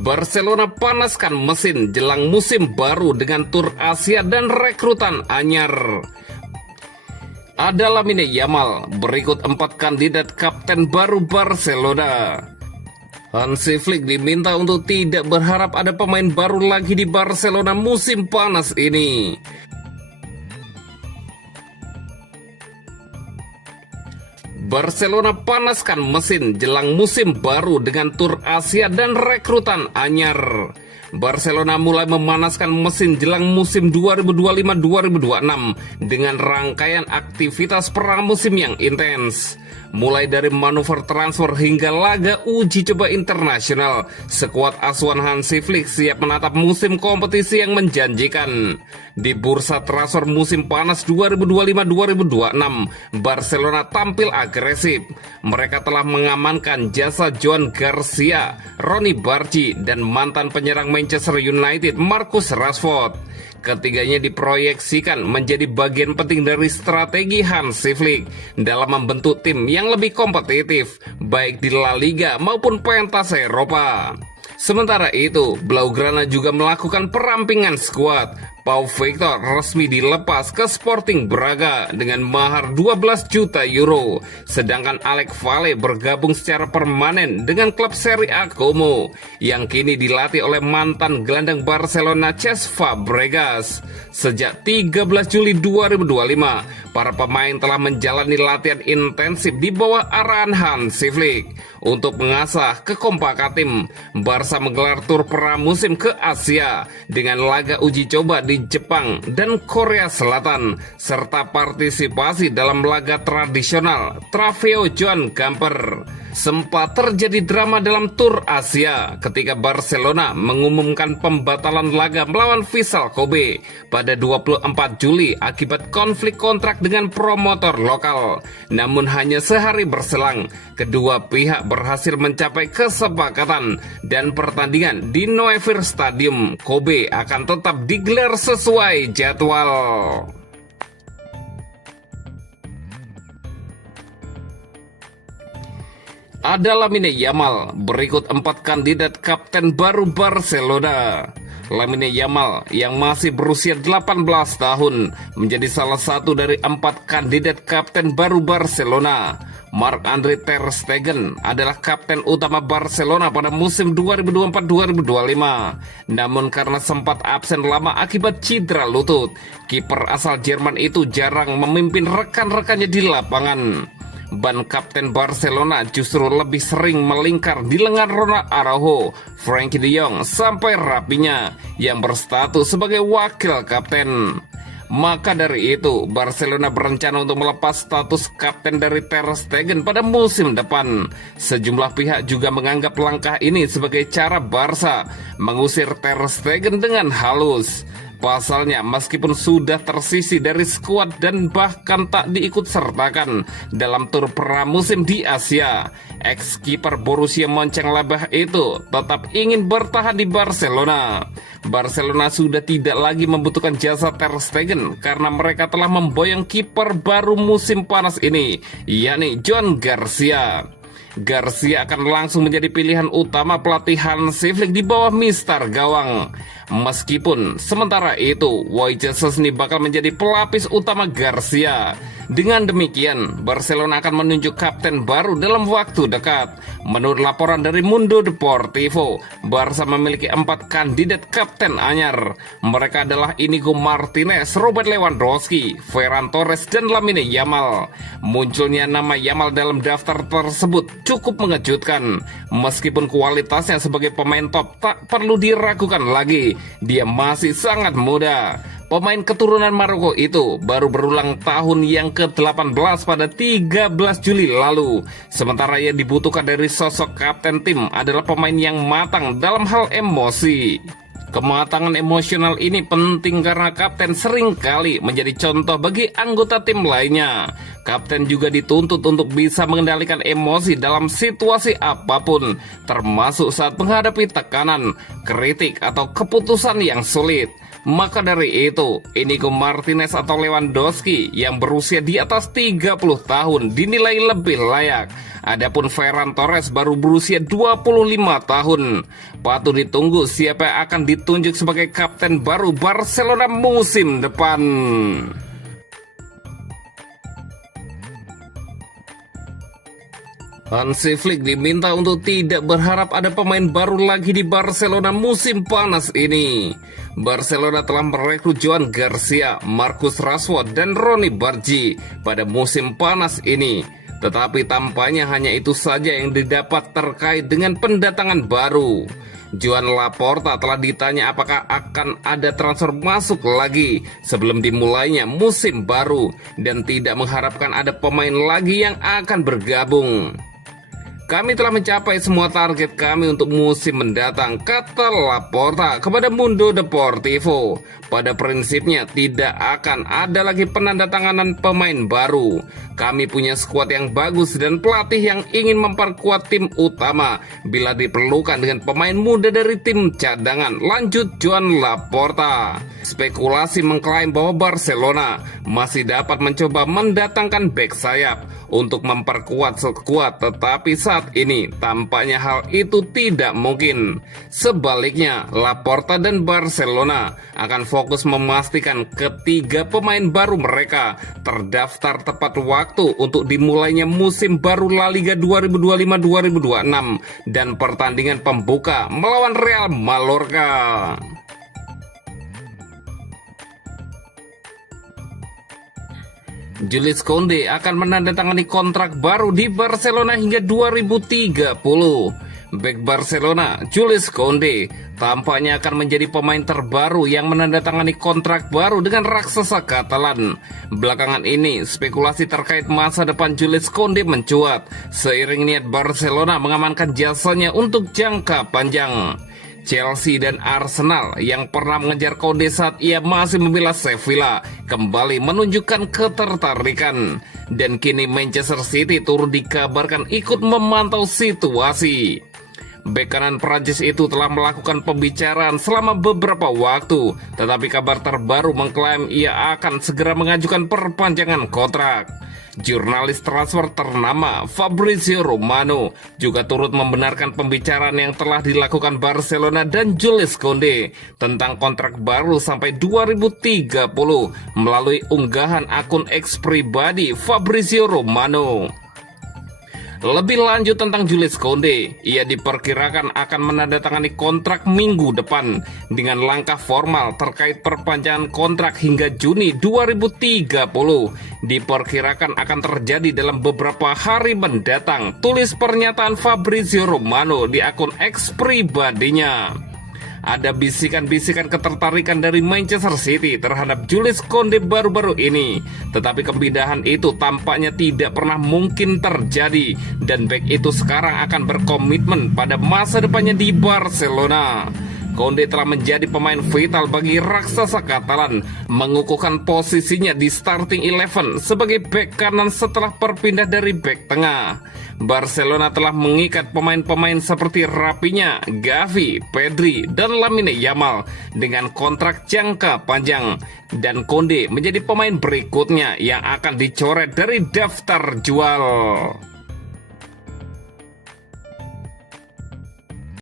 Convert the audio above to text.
Barcelona panaskan mesin jelang musim baru dengan tur Asia dan rekrutan anyar. Ada Lamine Yamal, berikut 4 kandidat kapten baru Barcelona. Hansi Flick diminta untuk tidak berharap ada pemain baru lagi di Barcelona musim panas ini. Barcelona panaskan mesin jelang musim baru dengan tur Asia dan rekrutan anyar. Barcelona mulai memanaskan mesin jelang musim 2025-2026 dengan rangkaian aktivitas pramusim yang intens. Mulai dari manuver transfer hingga laga uji coba internasional, skuad asuhan Hansi Flick siap menatap musim kompetisi yang menjanjikan. Di bursa transfer musim panas 2025-2026, Barcelona tampil agresif. Mereka telah mengamankan jasa Joan Garcia, Ronny Bargi, dan mantan penyerang Manchester United Marcus Rashford. Ketiganya diproyeksikan menjadi bagian penting dari strategi Hansi Flick dalam membentuk tim yang lebih kompetitif, baik di La Liga maupun pentas Eropa. Sementara itu, Blaugrana juga melakukan perampingan skuad. Pau Victor resmi dilepas ke Sporting Braga dengan mahar 12 juta euro. Sedangkan Alex Valle bergabung secara permanen dengan klub Serie A Como yang kini dilatih oleh mantan gelandang Barcelona Cesc Fabregas. Sejak 13 Juli 2025, para pemain telah menjalani latihan intensif di bawah arahan Hansi Flick. Untuk mengasah kekompakan tim, Barca menggelar tur pramusim ke Asia dengan laga uji coba di Jepang dan Korea Selatan, serta partisipasi dalam laga tradisional Trofeo Joan Gamper. Sempat terjadi drama dalam tur Asia ketika Barcelona mengumumkan pembatalan laga melawan Vissel Kobe pada 24 Juli akibat konflik kontrak dengan promotor lokal. Namun hanya sehari berselang, kedua pihak berhasil mencapai kesepakatan dan pertandingan di Noivir Stadium Kobe akan tetap digelar sesuai jadwal. Ada Lamine Yamal, berikut 4 kandidat kapten baru Barcelona. Lamine Yamal yang masih berusia 18 tahun menjadi salah satu dari 4 kandidat kapten baru Barcelona. Marc-Andre ter Stegen adalah kapten utama Barcelona pada musim 2024-2025. Namun karena sempat absen lama akibat cedera lutut, kiper asal Jerman itu jarang memimpin rekan-rekannya di lapangan. Ban kapten Barcelona justru lebih sering melingkar di lengan Ronald Araujo, Frenkie de Jong, sampai Rapinya yang berstatus sebagai wakil kapten. Maka dari itu, Barcelona berencana untuk melepas status kapten dari ter Stegen pada musim depan. Sejumlah pihak juga menganggap langkah ini sebagai cara Barca mengusir ter Stegen dengan halus. Pasalnya, meskipun sudah tersisih dari skuad dan bahkan tak diikut sertakan dalam tur pramusim di Asia, ex-kiper Borussia Mönchengladbach itu tetap ingin bertahan di Barcelona. Barcelona sudah tidak lagi membutuhkan jasa ter Stegen karena mereka telah memboyong kiper baru musim panas ini, yakni Joan Garcia. Garcia akan langsung menjadi pilihan utama pelatih Hansi Flick di bawah mister gawang. Meskipun sementara itu Wojciech Szczęsny bakal menjadi pelapis utama Garcia. Dengan demikian, Barcelona akan menunjuk kapten baru dalam waktu dekat. Menurut laporan dari Mundo Deportivo, Barca memiliki 4 kandidat kapten anyar. Mereka adalah Inigo Martinez, Robert Lewandowski, Ferran Torres, dan Lamine Yamal. Munculnya nama Yamal dalam daftar tersebut cukup mengejutkan. Meskipun kualitasnya sebagai pemain top tak perlu diragukan lagi, dia masih sangat muda. Pemain keturunan Maroko itu baru berulang tahun yang ke-18 pada 13 Juli lalu. Sementara yang dibutuhkan dari sosok kapten tim adalah pemain yang matang dalam hal emosi. Kematangan emosional ini penting karena kapten seringkali menjadi contoh bagi anggota tim lainnya. Kapten juga dituntut untuk bisa mengendalikan emosi dalam situasi apapun, termasuk saat menghadapi tekanan, kritik, atau keputusan yang sulit. Maka dari itu, Inigo Martinez atau Lewandowski yang berusia di atas 30 tahun dinilai lebih layak. Adapun Ferran Torres baru berusia 25 tahun. Patut ditunggu siapa yang akan ditunjuk sebagai kapten baru Barcelona musim depan. Hansi Flick diminta untuk tidak berharap ada pemain baru lagi di Barcelona musim panas ini. Barcelona telah merekrut Joan Garcia, Marcus Rashford, dan Ronny Bargi pada musim panas ini. Tetapi tampaknya hanya itu saja yang didapat terkait dengan pendatangan baru. Joan Laporta telah ditanya apakah akan ada transfer masuk lagi sebelum dimulainya musim baru dan tidak mengharapkan ada pemain lagi yang akan bergabung. Kami telah mencapai semua target kami untuk musim mendatang, kata Laporta kepada Mundo Deportivo. Pada prinsipnya tidak akan ada lagi penandatanganan pemain baru. Kami punya skuad yang bagus dan pelatih yang ingin memperkuat tim utama bila diperlukan dengan pemain muda dari tim cadangan, lanjut Joan Laporta. Spekulasi mengklaim bahwa Barcelona masih dapat mencoba mendatangkan bek sayap untuk memperkuat skuad, tetapi saat ini tampaknya hal itu tidak mungkin. Sebaliknya, Laporta dan Barcelona akan fokus memastikan ketiga pemain baru mereka terdaftar tepat waktu untuk dimulainya musim baru La Liga 2025-2026 dan pertandingan pembuka melawan Real Mallorca. Jules Koundé akan menandatangani kontrak baru di Barcelona hingga 2030. Bek Barcelona, Jules Koundé, tampaknya akan menjadi pemain terbaru yang menandatangani kontrak baru dengan raksasa Katalan. Belakangan ini, spekulasi terkait masa depan Jules Koundé mencuat, seiring niat Barcelona mengamankan jasanya untuk jangka panjang. Chelsea dan Arsenal yang pernah mengejar Koundé saat ia masih membela Sevilla kembali menunjukkan ketertarikan, dan kini Manchester City turut dikabarkan ikut memantau situasi. Bek kanan Prancis itu telah melakukan pembicaraan selama beberapa waktu, tetapi kabar terbaru mengklaim ia akan segera mengajukan perpanjangan kontrak. Jurnalis transfer ternama Fabrizio Romano juga turut membenarkan pembicaraan yang telah dilakukan Barcelona dan Jules Koundé tentang kontrak baru sampai 2030 melalui unggahan akun X pribadi Fabrizio Romano. Lebih lanjut tentang Jules Koundé, ia diperkirakan akan menandatangani kontrak minggu depan dengan langkah formal terkait perpanjangan kontrak hingga Juni 2030. Diperkirakan akan terjadi dalam beberapa hari mendatang, tulis pernyataan Fabrizio Romano di akun X pribadinya. Ada bisikan-bisikan ketertarikan dari Manchester City terhadap Jules Koundé baru-baru ini, tetapi kepindahan itu tampaknya tidak pernah mungkin terjadi, dan bek itu sekarang akan berkomitmen pada masa depannya di Barcelona. Koundé telah menjadi pemain vital bagi raksasa Katalan, mengukuhkan posisinya di starting 11 sebagai bek kanan setelah berpindah dari bek tengah. Barcelona telah mengikat pemain-pemain seperti Rafinha, Gavi, Pedri, dan Lamine Yamal dengan kontrak jangka panjang, dan Koundé menjadi pemain berikutnya yang akan dicoret dari daftar jual.